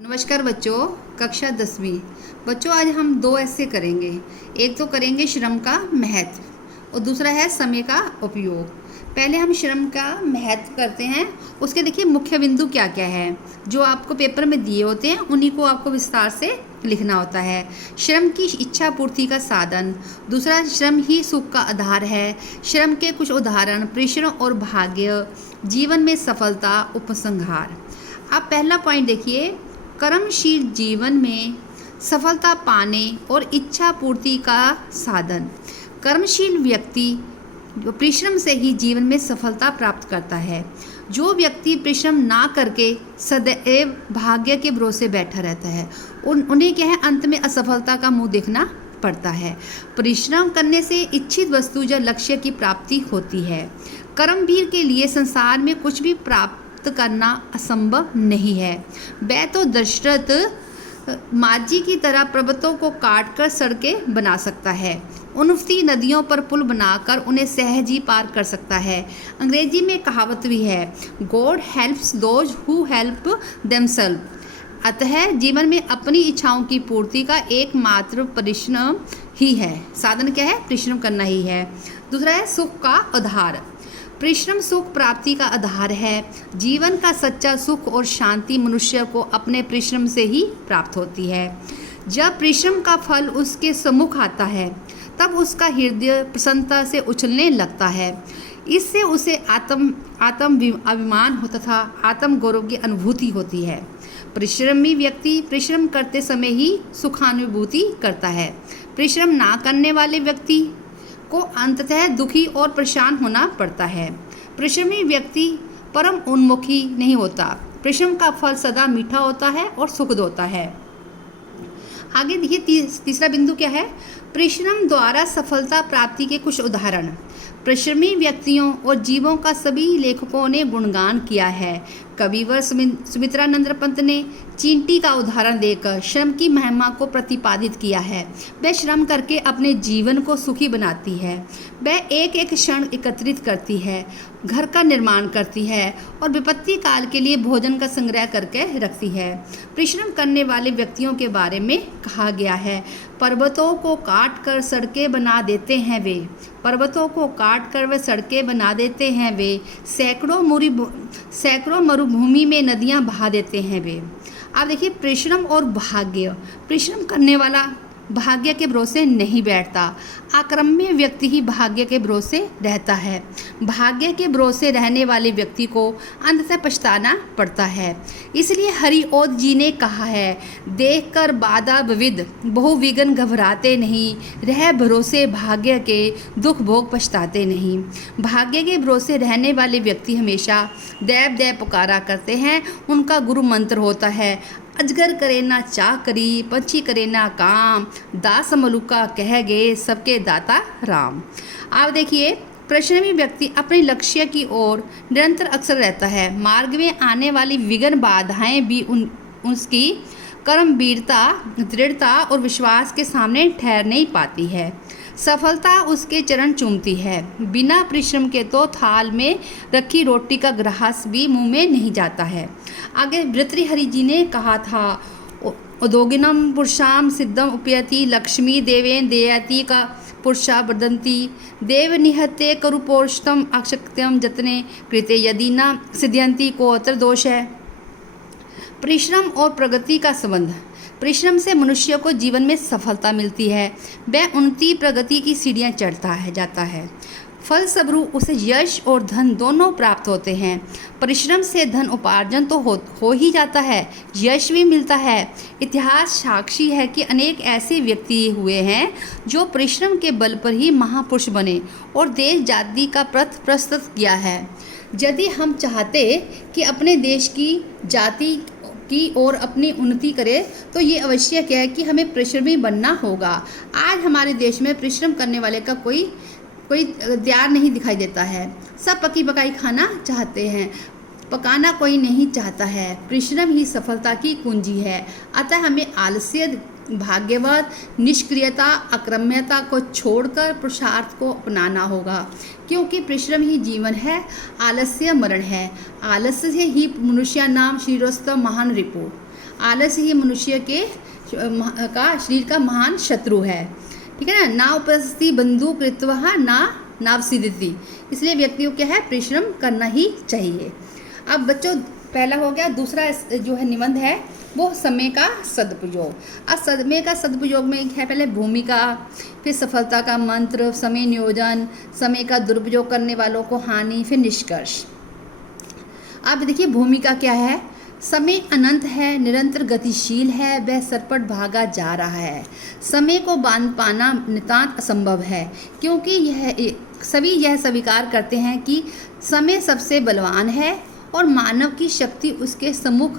नमस्कार बच्चों, कक्षा 10वीं। बच्चों आज हम दो ऐसे करेंगे। एक तो करेंगे श्रम का महत्व और दूसरा है समय का उपयोग। पहले हम श्रम का महत्व करते हैं। उसके देखिए मुख्य बिंदु क्या क्या है जो आपको पेपर में दिए होते हैं, उन्हीं को आपको विस्तार से लिखना होता है। श्रम की इच्छा पूर्ति का साधन। दूसरा, श्रम ही सुख का आधार है। श्रम के कुछ उदाहरण: परिश्रम और भाग्य, जीवन में सफलता, उपसंहार। आप पहला पॉइंट देखिए, कर्मशील जीवन में सफलता पाने और इच्छा पूर्ति का साधन। कर्मशील व्यक्ति परिश्रम से ही जीवन में सफलता प्राप्त करता है। जो व्यक्ति परिश्रम ना करके सदैव भाग्य के भरोसे बैठा रहता है, उन्हें क्या है, अंत में असफलता का मुंह देखना पड़ता है। परिश्रम करने से इच्छित वस्तु या लक्ष्य की प्राप्ति होती है। कर्मवीर के लिए संसार में कुछ भी प्राप्त करना असंभव नहीं है। वह तो दशरथ माझी की तरह पर्वतों को काटकर सड़कें बना सकता है, उफनती नदियों पर पुल बनाकर उन्हें सहज ही पार कर सकता है। अंग्रेजी में कहावत भी है, God helps those who help themselves. अतः जीवन में अपनी इच्छाओं की पूर्ति का एकमात्र परिश्रम ही है, साधन क्या है, परिश्रम करना ही है। दूसरा है सुख का आधार। परिश्रम सुख प्राप्ति का आधार है। जीवन का सच्चा सुख और शांति मनुष्य को अपने परिश्रम से ही प्राप्त होती है। जब परिश्रम का फल उसके सम्मुख आता है तब उसका हृदय प्रसन्नता से उछलने लगता है। इससे उसे आत्म अभिमान तथा आत्म गौरव की अनुभूति होती है। परिश्रमी व्यक्ति परिश्रम करते समय ही सुखानुभूति करता है। परिश्रम ना करने वाले व्यक्ति को अंततः दुखी और परेशान होना पड़ता है। परिश्रमी व्यक्ति परम उन्मुखी नहीं होता। परिश्रम का फल सदा मीठा होता है और सुखद होता है। आगे देखिए तीसरा बिंदु क्या है, परिश्रम द्वारा सफलता प्राप्ति के कुछ उदाहरण। परिश्रमी व्यक्तियों और जीवों का सभी लेखकों ने गुणगान किया है। कविवर सुमित्रानंद पंत ने चींटी का उदाहरण देकर श्रम की महिमा को प्रतिपादित किया है। वह श्रम करके अपने जीवन को सुखी बनाती है। वह एक एक क्षण एकत्रित करती है, घर का निर्माण करती है और विपत्ति काल के लिए भोजन का संग्रह करके रखती है। परिश्रम करने वाले व्यक्तियों के बारे में कहा गया है, पर्वतों को काट कर सड़कें बना देते हैं वे। पर्वतों को काट कर वे सड़कें बना देते हैं वे। सैकड़ों मरुभूमि में नदियां बहा देते हैं वे। आप देखिए परिश्रम और भाग्य। परिश्रम करने वाला भाग्य के भरोसे नहीं बैठता। अकर्मण्य व्यक्ति ही भाग्य के भरोसे रहता है। भाग्य के भरोसे रहने वाले व्यक्ति को अंततः पछताना पड़ता है। इसलिए हरिओद जी ने कहा है, देख कर बाधा विविध बहुविघ्न घबराते नहीं, रह भरोसे भाग्य के दुख भोग पछताते नहीं। भाग्य के भरोसे रहने वाले व्यक्ति हमेशा दैव दैव पुकारा करते हैं। उनका गुरु मंत्र होता है, अजगर करे ना चाकरी, पंछी करे ना काम, दास मलुका कह गए सबके दाता राम। आप देखिए परिश्रमी व्यक्ति अपने लक्ष्य की ओर निरंतर अग्रसर रहता है। मार्ग में आने वाली विघ्न बाधाएं भी उसकी कर्मवीरता, दृढ़ता और विश्वास के सामने ठहर नहीं पाती है। सफलता उसके चरण चूमती है। बिना परिश्रम के तो थाल में रखी रोटी का ग्रास भी मुंह में नहीं जाता है। आगे भर्तृहरि जी ने कहा था, उदोगिनम पुरुषाम सिद्धम उपयति, लक्ष्मी देवेन देयति का पुरुषा वदंती, देव निहते करुपोषतम अक्षत्यम जतने कृते यदि न सिद्ध्यंती को अत्र दोष है। परिश्रम और प्रगति का संबंध। परिश्रम से मनुष्य को जीवन में सफलता मिलती है। वह उन्नति प्रगति की सीढ़ियाँ जाता है। फलस्वरूप उसे यश और धन दोनों प्राप्त होते हैं। परिश्रम से धन उपार्जन तो हो ही जाता है, यश भी मिलता है। इतिहास साक्षी है कि अनेक ऐसे व्यक्ति हुए हैं जो परिश्रम के बल पर ही महापुरुष बने और देश जाति का पथ प्रस्तुत किया है। यदि हम चाहते कि अपने देश की जाति की ओर अपनी उन्नति करे तो ये आवश्यक है कि हमें परिश्रमी बनना होगा। आज हमारे देश में परिश्रम करने वाले का कोई तैयार नहीं दिखाई देता है। सब पकी पकाई खाना चाहते हैं, पकाना कोई नहीं चाहता है। परिश्रम ही सफलता की कुंजी है। अतः हमें आलस्य, भाग्यवत, निष्क्रियता, अक्रम्यता को छोड़कर पुरुषार्थ को अपनाना होगा, क्योंकि परिश्रम ही जीवन है, आलस्य मरण है। आलस्य से ही मनुष्य नाम शिरोस्त महान रिपु। आलस्य ही मनुष्य के का शरीर का महान शत्रु है। ठीक है ना। ना उपस्थिति बंधु कृत्वा ना नावसिद्धि, इसलिए व्यक्ति को क्या है, परिश्रम करना ही चाहिए। अब बच्चों पहला हो गया। दूसरा जो है निबंध है वो समय का सदुपयोग। अब समय का सदुपयोग में है पहले भूमिका, फिर सफलता का मंत्र, समय नियोजन, समय का दुरुपयोग करने वालों को हानि, फिर निष्कर्ष। अब देखिए भूमिका क्या है। समय अनंत है, निरंतर गतिशील है, वह सरपट भागा जा रहा है। समय को बांध पाना नितांत असंभव है, क्योंकि यह स्वीकार करते हैं कि समय सबसे बलवान है और मानव की शक्ति उसके सम्मुख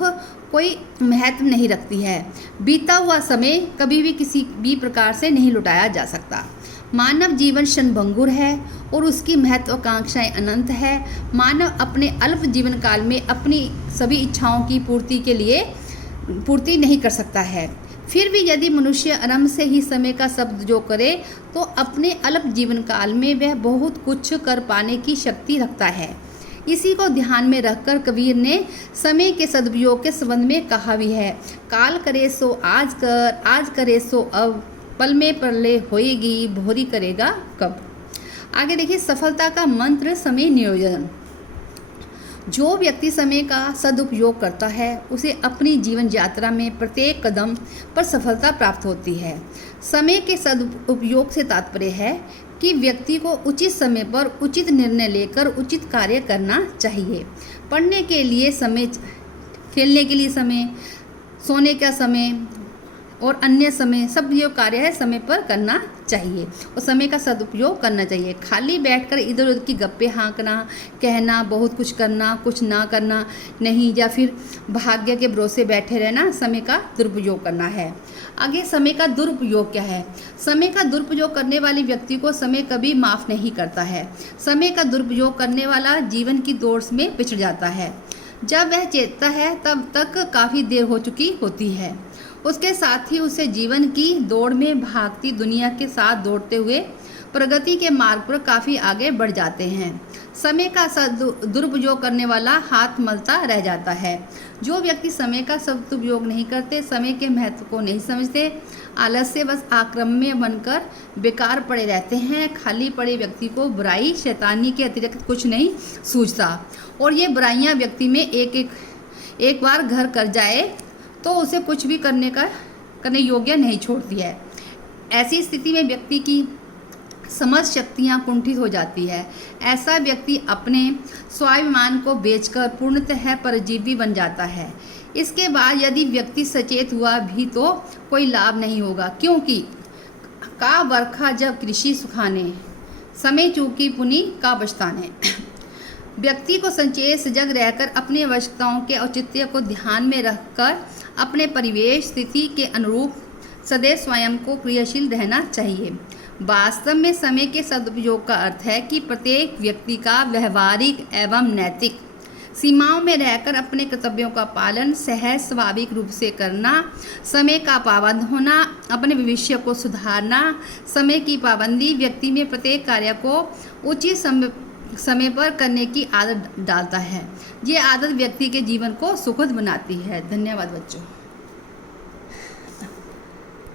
कोई महत्व नहीं रखती है। बीता हुआ समय कभी भी किसी भी प्रकार से नहीं लौटाया जा सकता। मानव जीवन क्षणभंगुर है और उसकी महत्वाकांक्षाएं अनंत है। मानव अपने अल्प जीवन काल में अपनी सभी इच्छाओं की पूर्ति नहीं कर सकता है। फिर भी यदि मनुष्य आरंभ से ही समय का सदुपयोग करे तो अपने अल्प जीवन काल में वह बहुत कुछ कर पाने की शक्ति रखता है। इसी को ध्यान में रखकर कबीर ने समय के सदुपयोग के संबंध में कहा भी है, काल करे सो आज कर, आज करे सो अब, पल में प्रलय होएगी, भोरी करेगा कब। आगे देखिए सफलता का मंत्र समय नियोजन। जो व्यक्ति समय का सदुपयोग करता है उसे अपनी जीवन यात्रा में प्रत्येक कदम पर सफलता प्राप्त होती है। समय के सदुपयोग से तात्पर्य है कि व्यक्ति को उचित समय पर उचित निर्णय लेकर उचित कार्य करना चाहिए। पढ़ने के लिए समय, खेलने के लिए समय, सोने का समय और अन्य समय, सब जो कार्य है समय पर करना चाहिए और समय का सदुपयोग करना चाहिए। खाली बैठकर इधर उधर की गप्पे हाँकना, कहना, बहुत कुछ करना, कुछ ना करना नहीं, या फिर भाग्य के भरोसे बैठे रहना समय का दुरुपयोग करना है। आगे समय का दुरुपयोग क्या है। समय का दुरुपयोग करने वाले व्यक्ति को समय कभी माफ़ नहीं करता है। समय का दुरुपयोग करने वाला जीवन की दौड़ में पिछड़ जाता है। जब वह चेतता है तब तक काफ़ी देर हो चुकी होती है। उसके साथ ही उसे जीवन की दौड़ में भागती दुनिया के साथ दौड़ते हुए प्रगति के मार्ग पर काफ़ी आगे बढ़ जाते हैं। समय का दुरुपयोग करने वाला हाथ मलता रह जाता है। जो व्यक्ति समय का सदुपयोग नहीं करते, समय के महत्व को नहीं समझते, आलस्य बस आक्रम्य बनकर बेकार पड़े रहते हैं। खाली पड़े व्यक्ति को बुराई शैतानी के अतिरिक्त कुछ नहीं सूझता और ये बुराइयां व्यक्ति में एक बार घर कर जाए तो उसे कुछ भी करने योग्य नहीं छोड़ती है। ऐसी स्थिति में व्यक्ति की समझ शक्तियाँ कुंठित हो जाती है। ऐसा व्यक्ति अपने स्वाभिमान को बेचकर पूर्णतः परजीवी बन जाता है। इसके बाद यदि व्यक्ति सचेत हुआ भी तो कोई लाभ नहीं होगा, क्योंकि का बरखा जब कृषि सुखाने, समय चूकी पुनि का बचताने। व्यक्ति को संचेत सजग रहकर अपनी आवश्यकताओं के औचित्य को ध्यान में रखकर अपने परिवेश स्थिति के अनुरूप सदैव स्वयं को क्रियाशील रहना चाहिए। वास्तव में समय के सदुपयोग का अर्थ है कि प्रत्येक व्यक्ति का व्यवहारिक एवं नैतिक सीमाओं में रहकर अपने कर्तव्यों का पालन सहज स्वाभाविक रूप से करना, समय का पाबंद होना, अपने भविष्य को सुधारना। समय की पाबंदी व्यक्ति में प्रत्येक कार्य को उचित समय पर करने की आदत डालता है। ये आदत व्यक्ति के जीवन को सुखद बनाती है। धन्यवाद बच्चों।